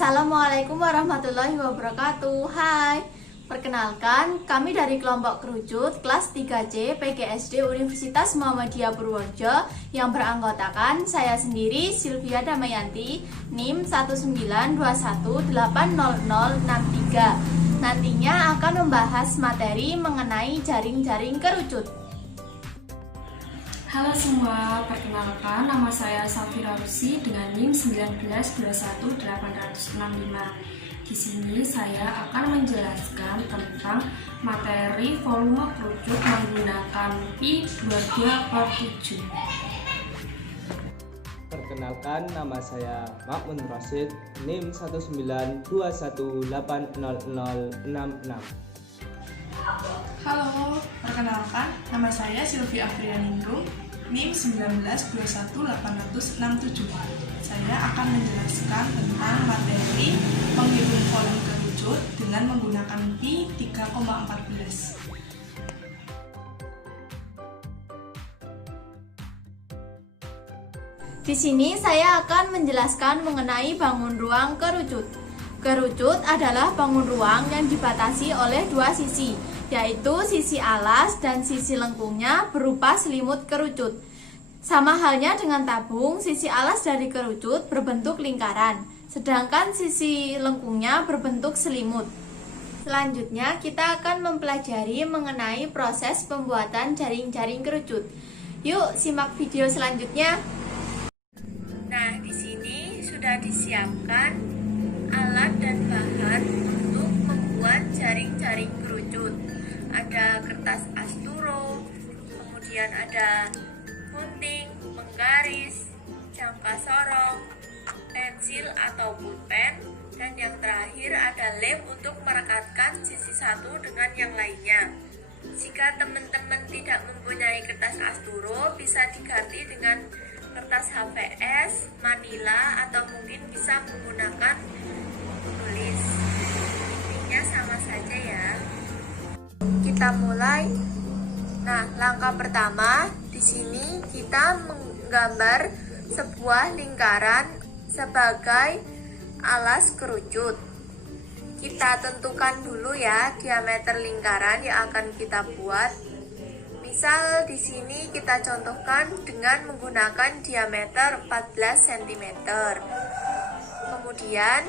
Assalamualaikum warahmatullahi wabarakatuh. Hai, perkenalkan kami dari kelompok kerucut kelas 3C PGSD Universitas Muhammadiyah Purworejo yang beranggotakan saya sendiri Sylvia Damayanti, NIM 192180063. Nantinya akan membahas materi mengenai jaring-jaring kerucut. Halo semua, perkenalkan nama saya Safira Rusi dengan NIM 1921865. Di sini saya akan menjelaskan tentang materi volume kerucut menggunakan pi 22/7. Perkenalkan, nama saya Makmun Rasid, NIM 192180066. Halo, perkenalkan nama saya Sylvia Afrianindung, NIM 1921867. Saya akan menjelaskan tentang materi menghitung volume kerucut dengan menggunakan pi 3,14. Di sini saya akan menjelaskan mengenai bangun ruang kerucut. Kerucut adalah bangun ruang yang dibatasi oleh dua sisi, yaitu sisi alas dan sisi lengkungnya berupa selimut kerucut. Sama halnya dengan tabung, sisi alas dari kerucut berbentuk lingkaran, sedangkan sisi lengkungnya berbentuk selimut. Selanjutnya kita akan mempelajari mengenai proses pembuatan jaring-jaring kerucut. Yuk simak video selanjutnya. Nah, di sini sudah disiapkan alat dan bahan untuk membuat jaring-jaring kerucut. Ada kertas asturo, kemudian ada gunting, penggaris, jangka sorong, pensil atau pulpen, dan yang terakhir ada lem untuk merekatkan sisi satu dengan yang lainnya. Jika teman-teman tidak mempunyai kertas asturo, bisa diganti dengan kertas HVS, manila, atau mungkin bisa menggunakan tulis. Intinya sama saja ya. Kita mulai. Nah, langkah pertama di sini kita menggambar sebuah lingkaran sebagai alas kerucut. Kita tentukan dulu ya diameter lingkaran yang akan kita buat. Misal di sini kita contohkan dengan menggunakan diameter 14 cm. Kemudian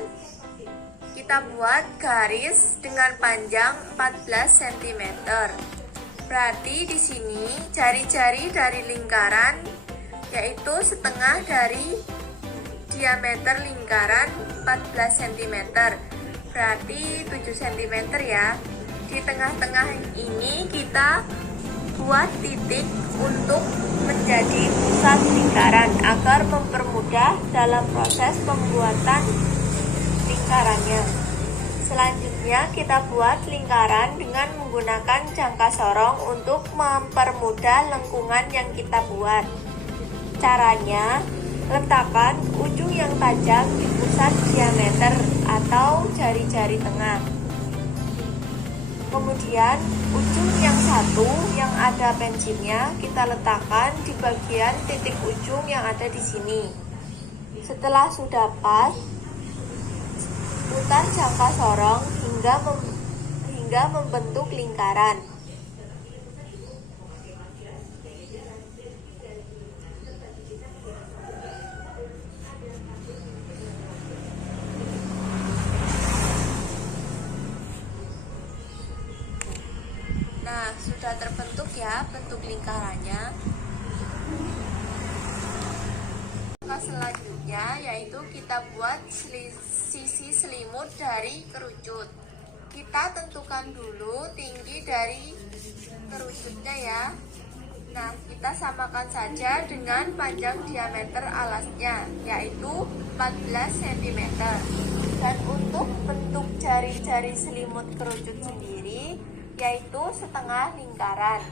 kita buat garis dengan panjang 14 cm. Berarti di sini jari-jari dari lingkaran yaitu setengah dari diameter lingkaran 14 cm. Berarti 7 cm ya. Di tengah-tengah ini kita buat titik untuk menjadi pusat lingkaran agar mempermudah dalam proses pembuatan lingkarannya. Selanjutnya kita buat lingkaran dengan menggunakan jangka sorong untuk mempermudah lengkungan yang kita buat. Caranya, letakkan ujung yang tajam di pusat diameter atau jari-jari tengah. Kemudian ujung yang satu yang ada pensilnya kita letakkan di bagian titik ujung yang ada di sini. Setelah sudah pas, putar jangka sorong hingga membentuk lingkaran. Nah, sudah terbentuk ya bentuk lingkarannya. Langkah selanjutnya yaitu kita buat sisi selimut dari kerucut. Kita tentukan dulu tinggi dari kerucutnya ya. Nah, kita samakan saja dengan panjang diameter alasnya, yaitu 14 cm. Dan untuk bentuk jari-jari selimut kerucut sendiri yaitu setengah lingkaran.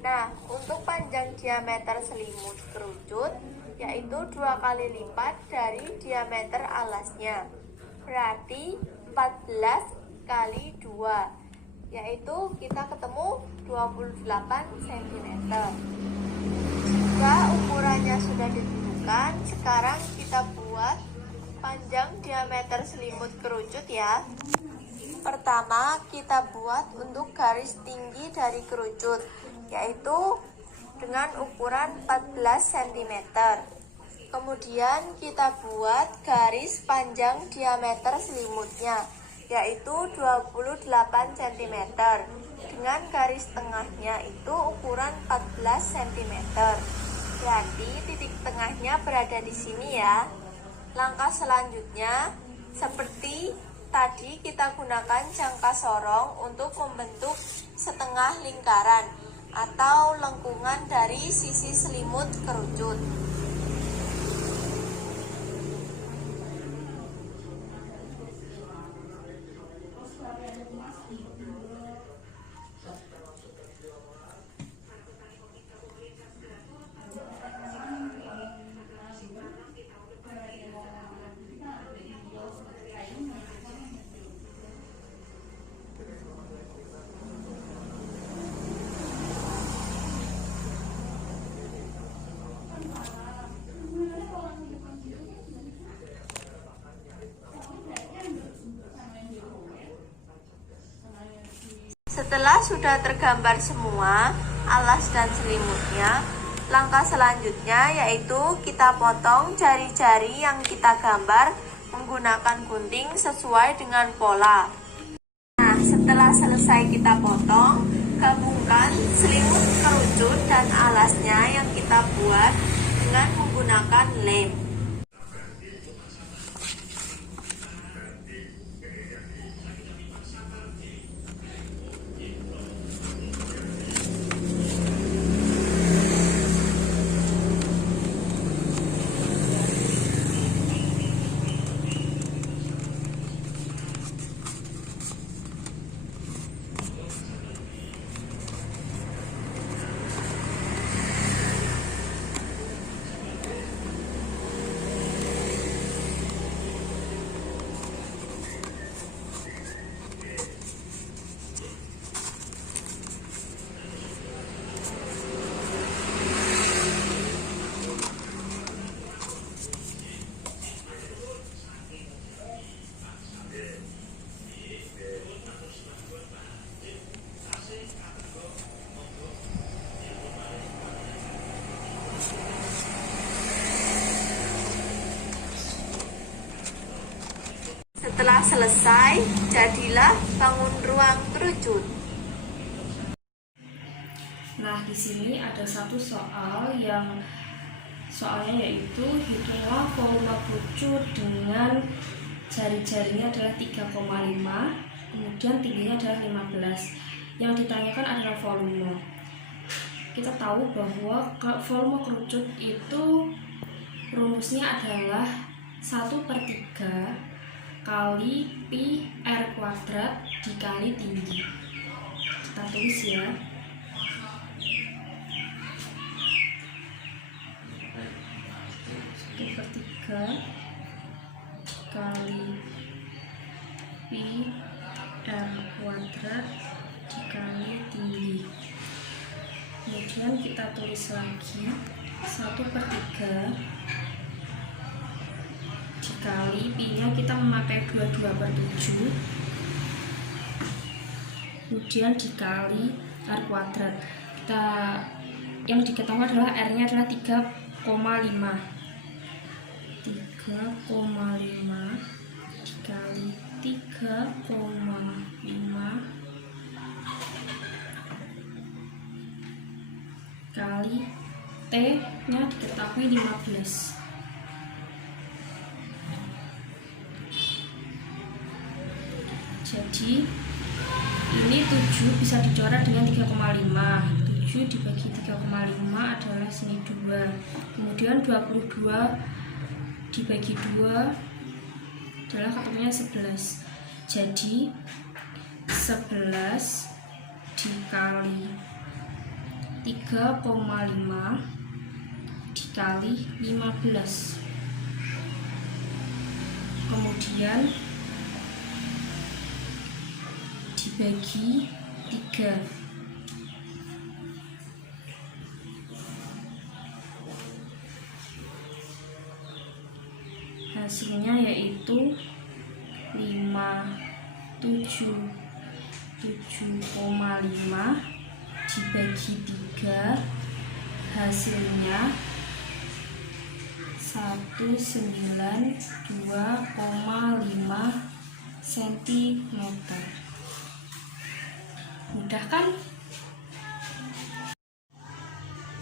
Nah, untuk panjang diameter selimut kerucut yaitu 2 kali lipat dari diameter alasnya. Berarti 14 kali 2, yaitu kita ketemu 28 cm. Jika ukurannya sudah ditentukan, sekarang kita buat panjang diameter selimut kerucut ya. Pertama, kita buat untuk garis tinggi dari kerucut, yaitu dengan ukuran 14 cm. Kemudian kita buat garis panjang diameter selimutnya, yaitu 28 cm. Dengan garis tengahnya itu ukuran 14 cm. Berarti titik tengahnya berada di sini ya. Langkah selanjutnya, seperti tadi kita gunakan jangka sorong untuk membentuk setengah lingkaran atau lengkungan dari sisi selimut kerucut. Setelah sudah tergambar semua alas dan selimutnya, langkah selanjutnya yaitu kita potong jari-jari yang kita gambar menggunakan gunting sesuai dengan pola. Nah, setelah selesai kita potong, gabungkan selimut kerucut dan alasnya yang kita buat dengan menggunakan lem. Setelah selesai, jadilah bangun ruang kerucut. Nah, di sini ada satu soalnya yaitu hitunglah volume kerucut dengan jari-jarinya adalah 3,5, kemudian tingginya adalah 15. Yang ditanyakan adalah volume. Kita tahu bahwa volume kerucut itu rumusnya adalah 1/3 kali pi r kuadrat dikali tinggi. Kita tulis ya. Satu per 3 kali pi r kuadrat dikali tinggi. Kemudian kita tulis lagi 1/3 dikali pi-nya kita memakai 22/7, kemudian dikali r kuadrat. Yang diketahui adalah r-nya adalah 3,5 dikali 3,5 kali T-nya diketahui 15. Jadi ini 7 bisa dicoret dengan 3,5. 7 dibagi 3,5 adalah sini 2. Kemudian 22 dibagi 2 adalah ketemunya 11. Jadi 11 dikali 3,5 dikali 15. Kemudian dibagi 3. Hasilnya yaitu 7,5 dibagi 3 hasilnya 192,5 cm. Mudah kan?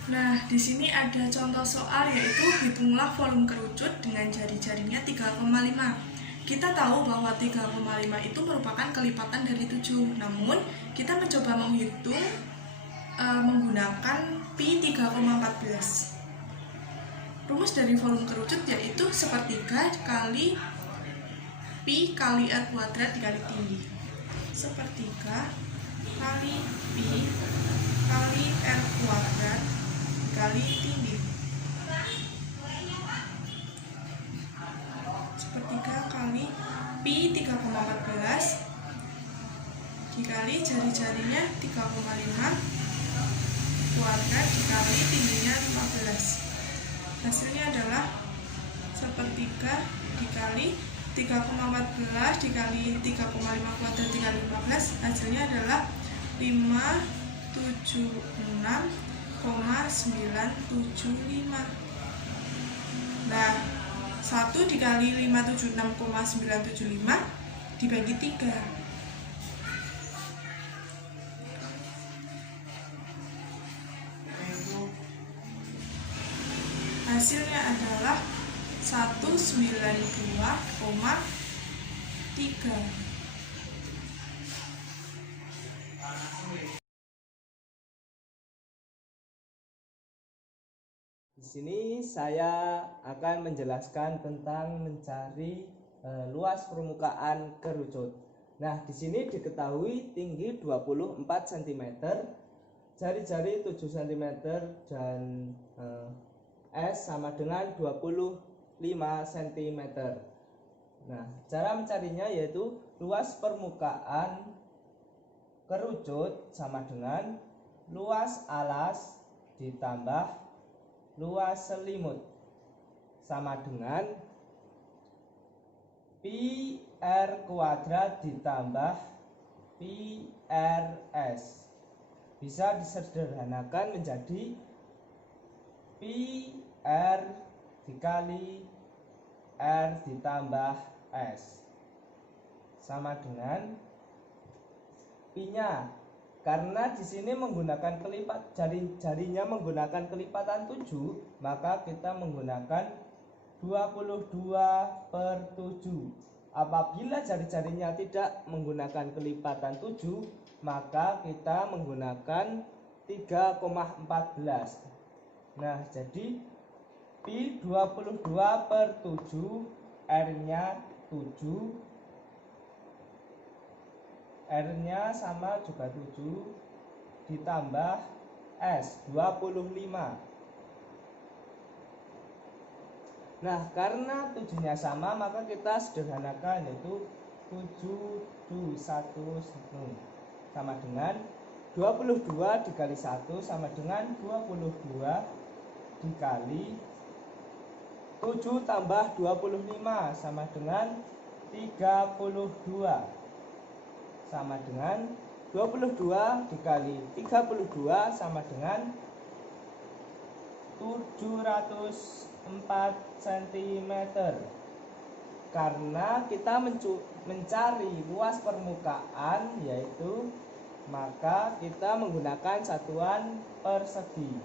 Nah, di sini ada contoh soal yaitu hitunglah volume kerucut dengan jari-jarinya 3,5. Kita tahu bahwa 3,5 itu merupakan kelipatan dari 7. Namun, kita mencoba menghitung menggunakan pi 3,14. Rumus dari volume kerucut yaitu sepertiga kali pi kali r kuadrat dikali tinggi. Sepertiga kali pi kali r kuadrat dikali tinggi. Sepertiga kali pi 3,14 dikali jari-jarinya 3,5 kuadrat dikali tingginya 15. Hasilnya adalah sepertiga dikali 3,14 dikali 3,5 kuadrat dikali 15, hasilnya adalah 576,975. Nah, 1 dikali 576,975 dibagi 3. Hasilnya adalah 192,3. Di sini saya akan menjelaskan tentang mencari luas permukaan kerucut. Nah, di sini diketahui tinggi 24 cm, jari-jari 7 cm dan S sama dengan 25 cm. Nah, cara mencarinya yaitu luas permukaan kerucut sama dengan luas alas ditambah luas selimut sama dengan pi r kuadrat ditambah pi rs. Bisa disederhanakan menjadi pi r dikali r ditambah s sama dengan pi-nya, karena di sini menggunakan jarinya menggunakan kelipatan 7, maka kita menggunakan 22/7. Apabila jari-jarinya tidak menggunakan kelipatan 7, maka kita menggunakan 3,14. Nah, jadi pi 22/7, R-nya 7, R-nya sama juga 7, ditambah S 25. Nah, karena 7-nya sama, maka kita sederhanakan yaitu 7/1 sama dengan 22 dikali 1 sama dengan 22 dikali 7 tambah 25 sama dengan 32 sama dengan 22 dikali 32 sama dengan 704 cm. Karena kita mencari luas permukaan yaitu, maka kita menggunakan satuan persegi.